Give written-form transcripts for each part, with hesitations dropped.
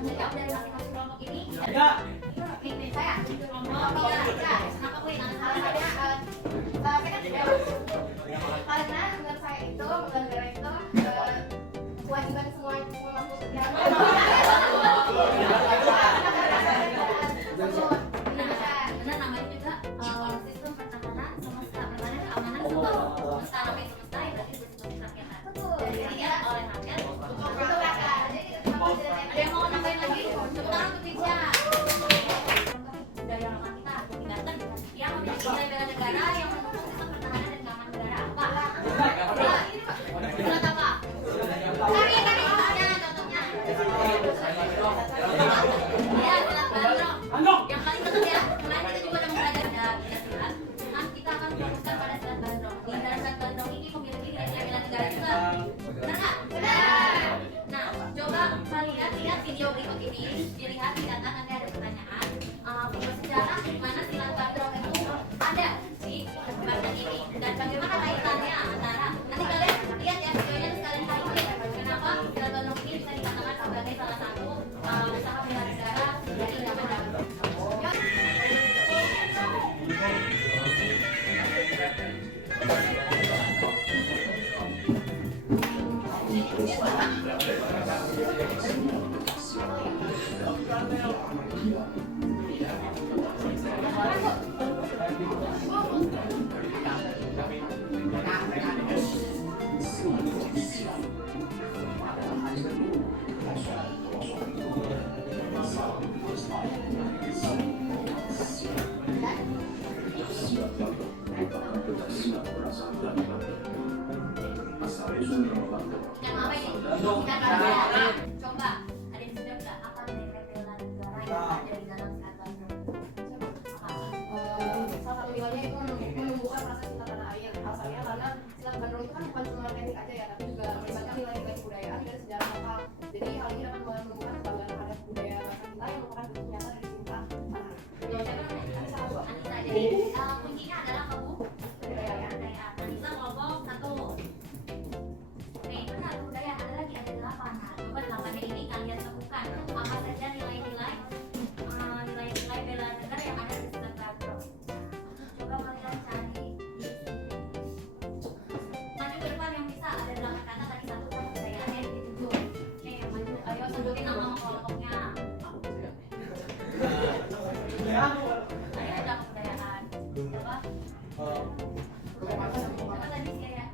menjawab dari masing-masing kelompok ini. Enggak. Ini saya. Kenapa gue alasannya? Karena menurut saya itu negara itu kewajiban semua makhluk yang benar namanya juga sistem pertahanan semesta, pertahanan keamanan semesta namanya semesta ya berarti bentuk kerakyatan. Jadi ya oleh rakyat untuk rakyat. Ada yang mau nambahin lagi? Tepuk tangan untuk Tisha. Budaya lokal kita tingkatkan yang memiliki nilai bela negara yang mendukung sistem pertahanan dan keamanan negara. Apa? Surat apa? Kami ada contohnya. Ya, surat Bandrong. Yang paling penting ya, kemarin kita juga udah mempelajari ada 3 silat. Nah, kita akan fokuskan pada silat Bandrong. Di dalam silat Bandrong ini memiliki nilai bela negara juga. Benar nggak? Benar. Nah, coba kalian lihat video berikut ini. Dilihat, dicatat, nanti ada pertanyaan. Video sejarah di mana silat Bandrong itu ada di Banten ini dan bagaimana kaitannya antara nanti kalian lihat ya videonya sekalian kaitin kenapa silat Bandrong ini bisa dikatakan sebagai salah satu usaha bela negara dari zaman dahulu. Yang apa ini? Coba ada yang sudah nggak apa nilai bela negara yang ada di dalam silat Bandrong? Salah satu nilainya itu menumbuhkan rasa cinta tanah air. Alasannya karena silat Bandrong itu kan bukan cuma teknik aja ya, tapi juga melibatkan nilai-nilai kebudayaan dan sejarah lokal. Jadi hal ini dapat menumbuhkan kebanggaan terhadap budaya bangsa kita yang merupakan bentuk nyata dari cinta tanah air. Anissa, jadi kuncinya adalah kebudayaan. Anissa kelompok 1. Nih, benar budaya ada lagi ada 8. Nah, coba 8-nya ini kalian temukan apa saja nilai-nilai bela negara yang ada di silat Bandrong. Coba kalian cari. Maju ke depan yang bisa ada 8 kata tadi 1 kan kebudayaan yang dituju. Nih, maju. Ayo sebutin nama kelompoknya. Ayo ada kebudayaan. Coba. Coba tadi kayak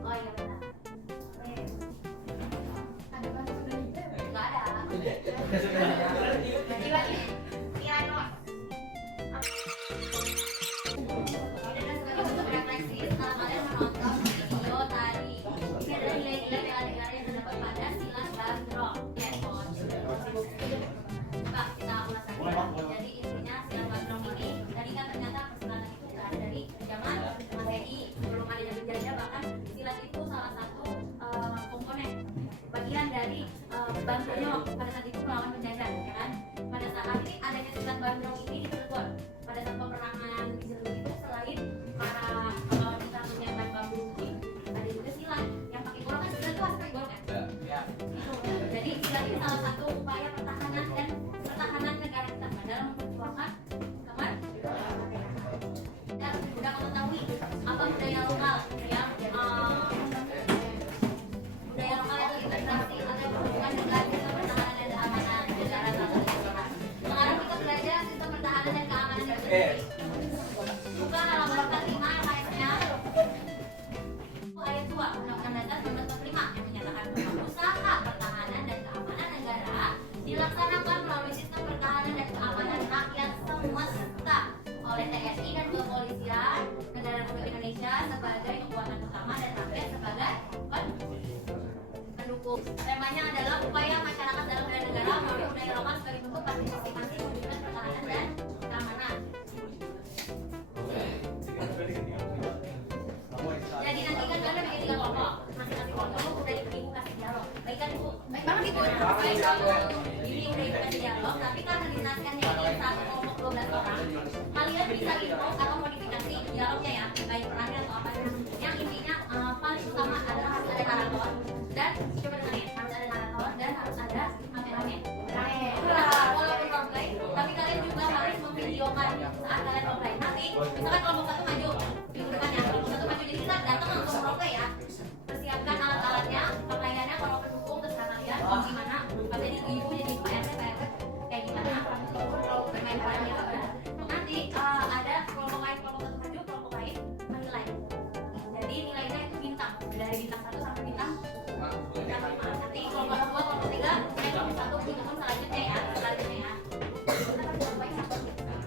oh iya benar. Ada bahasa Sunda juga ya? Nggak ada. Ini adalah sebagai bentuk refleksi setelah kalian menonton video tadi. Ini adalah nilai-nilai bela negara yang terdapat pada silat Bandrong. Coba kita ulas lagi. Jadi intinya silat Bandrong ini tadi kan ternyata persilatan itu sudah ada dari zaman Masehi, sebelum ada zaman jajah, bahkan silat itu salah satu komponen bagian dari bantunya waktu pada saat itu melawan penjajah, ya kan? Pada saat ini adanya silat Bandrong ini di Cilegon pada saat peperangan di Cilegon itu selain para pahlawan kita menyiapkan bambu putih, ada juga silat yang pakai golok kan silat itu harus pakai golok kan? Gitu. Jadi silat ini salah satu upaya pertahanan dan pertahanan negara kita dalam memperjuangkan kemerdekaan. Kita sudah mengetahui apa budaya lokal yang budaya lokal itu integrasi atau berhubungan dengan sistem pertahanan dan keamanan negara satu negara. Sekarang kita belajar sistem pertahanan dan keamanan negara. Buka halaman 45 ayatnya. Ayat 2 Undang-Undang Dasar 1945 yang menyatakan bahwa usaha pertahanan dan keamanan negara dilaksanakan melalui sistem pertahanan dan keamanan rakyat semesta oleh TNI dan kepolisian negara Republik Indonesia sebagai kekuatan utama dan rakyat sebagai pendukung. Temanya adalah upaya masyarakat dalam bela negara melalui budaya lokal sebagai bentuk partisipasi mewujudkan pertahanan dan keamanan. Jadi nanti kan kalian bikin 3 kelompok, masing-masing kelompok udah ibu kasih dialog. Baik kan ibu? Baik banget ibu. Baik kalau ini udah ibu kasih dialog, tapi karena dinaskannya ini satu kelompok 12 orang, kalian bisa info atau modifikasi dialognya ya, baik perannya atau apa. Yang intinya Misalkan kelompok satu maju minggu depannya, kelompok satu maju, jadi kita datang langsung merokok ya. Persiapkan alat-alatnya, pakaiannya, kalau pendukung terserah kalian gimana. Katanya ibu jadi Pak RT kayak gimana? Kalau bermain bareng ya udah. Nanti ada kelompok lain, kelompok satu maju, kelompok lain menilai. Jadi nilainya itu bintang, dari bintang 1 sampai bintang 5. Nanti kelompok 2, kelompok 3, kelompok 1 pendukung selanjutnya ya.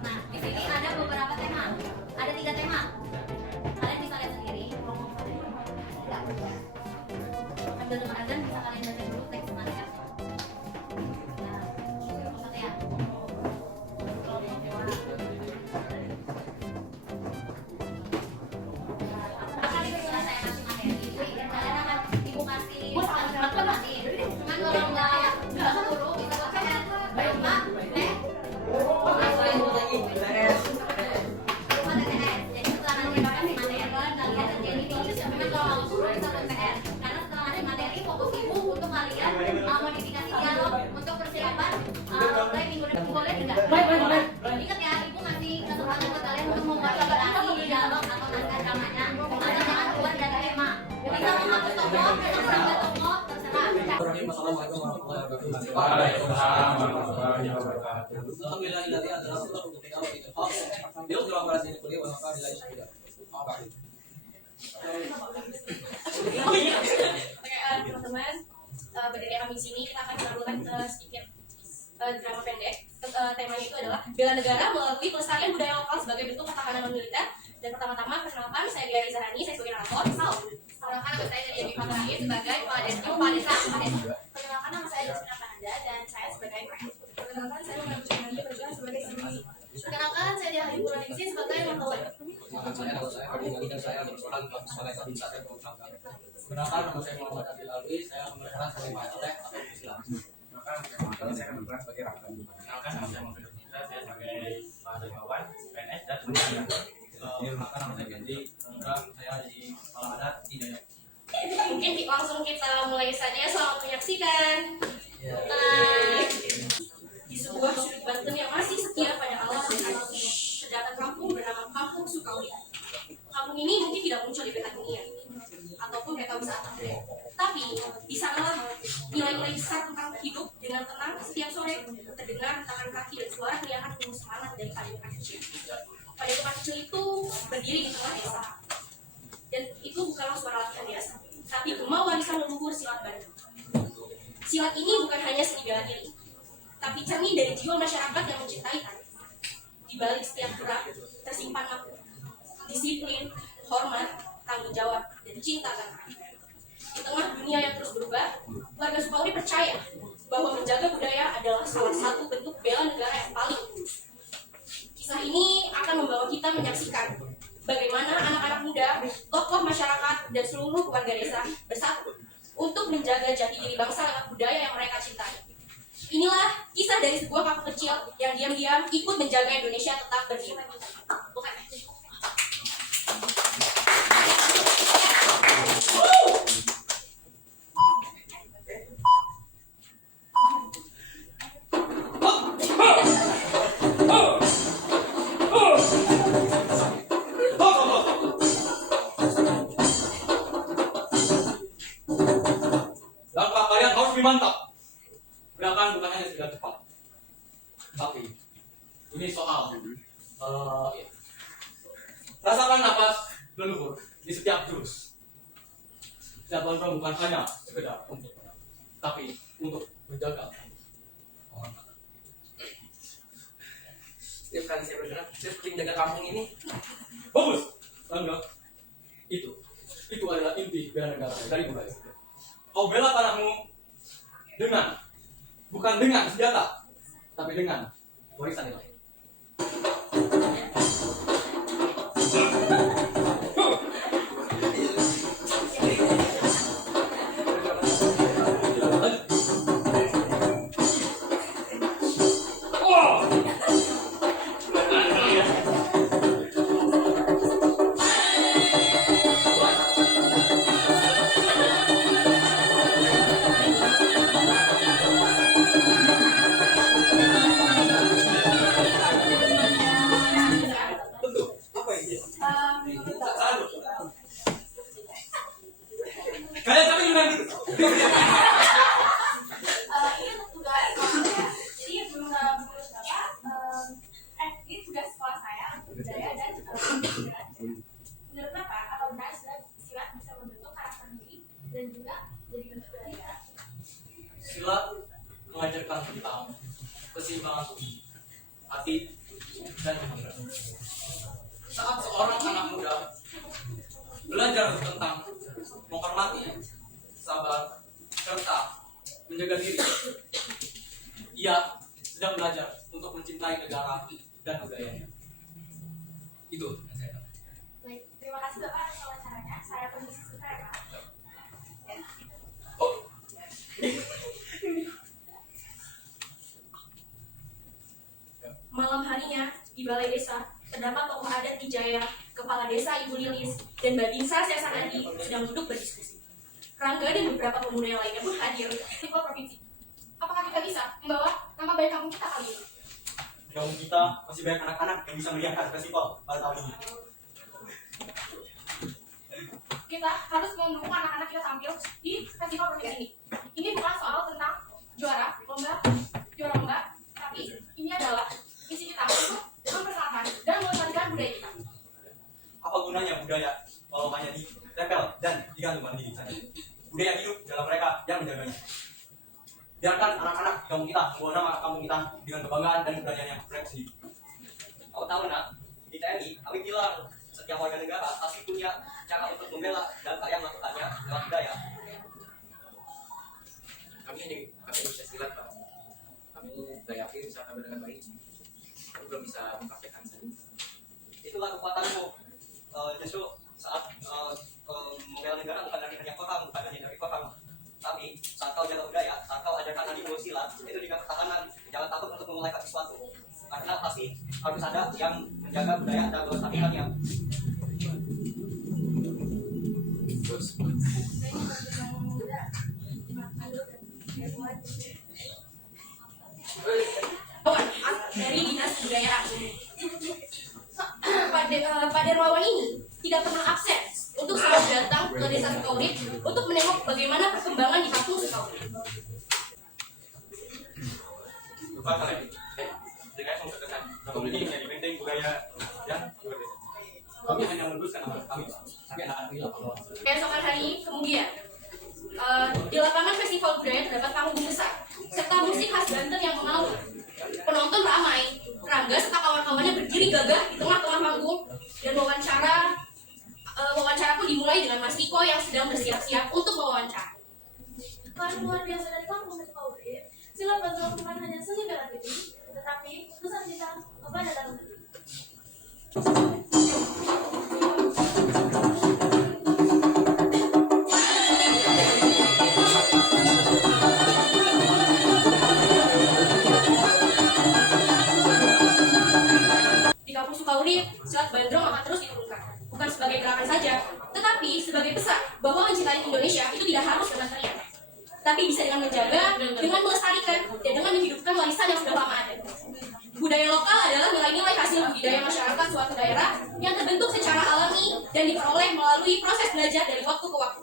Nah, di sini ada beberapa tema. Ada 3 tema. Kalian bisa lihat sendiri. Sambil dengar azan bisa kalian baca dulu teks naskah. Nah, kelompok 1 ya. Kelompok 2. Akan istilah saya kasih materi. Kalian akan ibu kasih matematik. Cuman kalau nggak keburu bisa pakai Mbak teh. Modifikasi dialog untuk persiapan mulai minggu depan, boleh tidak? Boleh. Ingat ya, ibu ngasih kesempatan buat kalian untuk memodifikasi dialog atau naskah dramanya. Asal jangan keluar dari tema. Bisa menghapus tokoh, bisa menambah tokoh, terserah. Assalamualaikum warahmatullahi wabarakatuh. Waalaikumsalam warahmatullahi wabarakatuh. Alhamdulillahilladzi anzala rasulahu bil haqq yudhhirahu 'ala dini kullihi wa kafa billahi shahida. Oke, teman-teman, berdiri kami di sini kita akan menampilkan sedikit drama pendek. Temanya itu adalah bela negara melalui pelestarian budaya lokal sebagai bentuk ketahanan non militer. Dan pertama-tama perkenalkan, saya Dia Rizahani, saya sebagai narator. Perkenalkan nama saya Jadi Fatur Rahim sebagai kepala desa. Perkenalkan nama saya Jasmina Pananda dan saya sebagai perkenalkan saya Muhammad Jumani berjuang sebagai sendiri. Perkenalkan saya Dia Halim Purwaningsi sebagai wartawan. Perkenalkan nama saya Muhammad Abdul Alwi, saya akan berperan sebagai Pak RT atau Islam. Perkenalkan saya akan berperan sebagai Raka. Perkenalkan nama saya Muhammad Fitra, saya sebagai mahasiswawan PNS dan teman. Perkenalkan nama saya Gendri, kemudian saya jadi kepala adat di daerah. Mungkin langsung kita mulai saja. Selamat menyaksikan. Di sebuah sudut Banten yang masih setia pada Allah dan alam, terdapat kampung bernama Kampung Sukawi. Kampung ini mungkin tidak muncul di peta dunia ataupun peta wisata, tapi di sanalah nilai-nilai besar tentang hidup dengan tenang. Setiap sore terdengar hentakan kaki dan suara teriakan penuh semangat dari padepokan kecil. Padepokan kecil itu berdiri di tengah desa, dan itu bukanlah suara latihan biasa, tapi gema warisan leluhur silat Bandung. Silat ini bukan hanya seni bela diri, tapi cermin dari jiwa masyarakat yang mencintai tari. Di balik setiap gerak tersimpan makna, disiplin, hormat, tanggung jawab, dan cinta tanah air. Di tengah dunia yang terus berubah, warga Sukawi percaya bahwa menjaga budaya adalah salah satu bentuk bela negara yang paling tulus. Kisah ini akan membawa kita menyaksikan bagaimana anak-anak muda, tokoh masyarakat, dan seluruh warga desa bersatu untuk menjaga jati diri bangsa lewat budaya yang mereka cintai. Inilah kisah dari sebuah kampung kecil yang diam-diam ikut menjaga Indonesia tetap berdiri. Bukan. Langkah kalian harus lebih mantap. Gerakan bukan hanya sekedar cepat, tapi ini soal ya. Rasakan napas leluhur di setiap jurus. Setiap langkah bukan hanya sekedar untuk menang, tapi untuk menjaga. Setiap kali saya bergerak, saya seperti menjaga kampung ini. Bagus, Langga. Itu adalah inti bela negara dari budaya. Kau bela tanahmu dengan, bukan dengan senjata, tapi dengan warisan nilai. Ini untuk tugas sekolahnya. Jadi menurut Bapak, ini tugas sekolah saya untuk budaya dan silat. Menurut Bapak, apa benar silat bisa membentuk karakter diri dan juga jadi bentuk budaya? Silat mengajarkan tentang keseimbangan tubuh, hati, dan pikiran. Saat seorang anak muda belajar tentang menghormati, sabar, serta menjaga diri, ia sedang belajar untuk mencintai negara dan budayanya. Itu yang saya tahu. Baik, terima kasih Bapak atas wawancaranya. Saya permisi sebentar ya Pak. Oh, Malam harinya, di balai desa, terdapat tokoh adat Wijaya, kepala desa Ibu Lilis, dan Babinsa Sesanadi sedang duduk berdiskusi. Rangga dan beberapa pemuda yang lainnya pun hadir. Festival provinsi. Apakah kita bisa membawa nama baik kampung kita kali ini? Di kampung kita masih banyak anak-anak yang bisa meriahkan festival pada tahun ini. Kita harus mendukung anak-anak kita tampil di festival provinsi ini. Ini bukan soal tentang juara lomba, tapi ini adalah misi kita untuk memperkenalkan dan melestarikan budaya kita. Apa gunanya budaya kalau hanya ditempel dan digantungkan diri saja? Budaya hidup dalam mereka yang menjaganya. Biarkan anak-anak di kampung kita membawa nama kampung kita dengan kebanggaan dan keberaniannya mereka sendiri. Kau tahu nak, di TNI kami bilang setiap warga negara pasti punya cara untuk membela dan kaya melakukannya lewat budaya. Kami bisa silat Pak. Kami udah yakin bisa kami dengan baik. Kami belum bisa mempraktekkan saja. Itulah kekuatanmu. Justru saat membela negara bukan dari hanya orang, bukan hanya dari orang, tapi saat kau jaga budaya, saat kau ajarkan adikmu silat, itu juga pertahanan. Jangan takut untuk memulai sesuatu, karena pasti harus ada yang menjaga budaya dan melestarikannya. Terus, Dari Dinas Kebudayaan. Pada Dermawan ini tidak pernah absen untuk selalu datang ke desa Sukaulit untuk menengok bagaimana perkembangan di kampung Sukaulit. Lupa kalian. Dengan memperkesan kampung ini menjadi benteng budaya yang luar biasa. Kami hanya meneruskan amanat kami, tapi anak-anak ini lapor. Keesokan hari kemudian, di lapangan festival budaya terdapat panggung besar serta musik khas Banten yang mengalun. Penonton ramai, Rangga serta kawan-kawannya berdiri gagah di tengah-tengah panggung dan wawancara pun dimulai dengan Mas Riko yang sedang bersiap-siap untuk mewawancara. Karena luar biasa dari kampung Sukaulit, silat bantuan bukan hanya seni bela diri, tetapi pesan kita kepada dalam negeri. Di kampung Sukaulit, silat bandrong akan terus diturunkan, bukan sebagai gerakan saja, tetapi sebagai pesan bahwa mencintai Indonesia itu tidak harus dengan teriak, tapi bisa dengan menjaga, dengan melestarikan, dan dengan menghidupkan warisan yang sudah lama ada. Budaya lokal adalah nilai-nilai hasil budidaya masyarakat suatu daerah yang terbentuk secara alami dan diperoleh melalui proses belajar dari waktu ke waktu.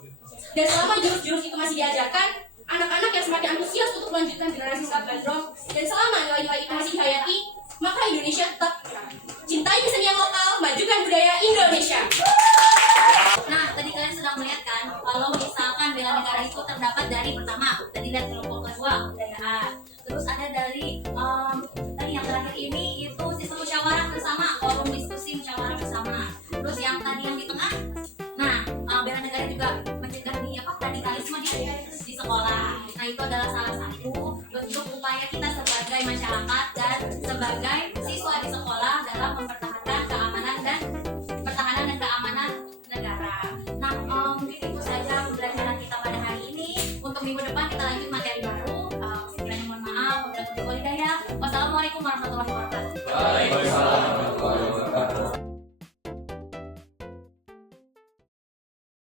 Dan selama jurus-jurus itu masih diajarkan, anak-anak yang semakin antusias untuk melanjutkan generasi silat bandrong, dan selama nilai-nilai itu masih dihayati, maka Indonesia tetap cintai seni yang lokal, majukan budaya Indonesia. Nah, tadi kalian sudah melihat kan, kalau misalkan bela negara itu terdapat dari pertama, tadi lihat kelompok kedua, kebudayaan. Terus ada dari tadi yang terakhir ini itu sistem musyawarah bersama, forum diskusi musyawarah bersama. Terus yang tadi yang di tengah, nah bela negara juga mencegah radikalisme di sekolah. Nah, itu adalah salah satu bentuk upaya kita sebagai masyarakat dan sebagai siswa di sekolah dalam mempertahankan keamanan dan keamanan negara. Nah, mungkin itu saja pembelajaran kita pada hari ini. Untuk minggu depan kita lanjut materi baru. Sekiranya mohon maaf, wabillahi taufiq wal hidayah. Wassalamualaikum warahmatullahi wabarakatuh.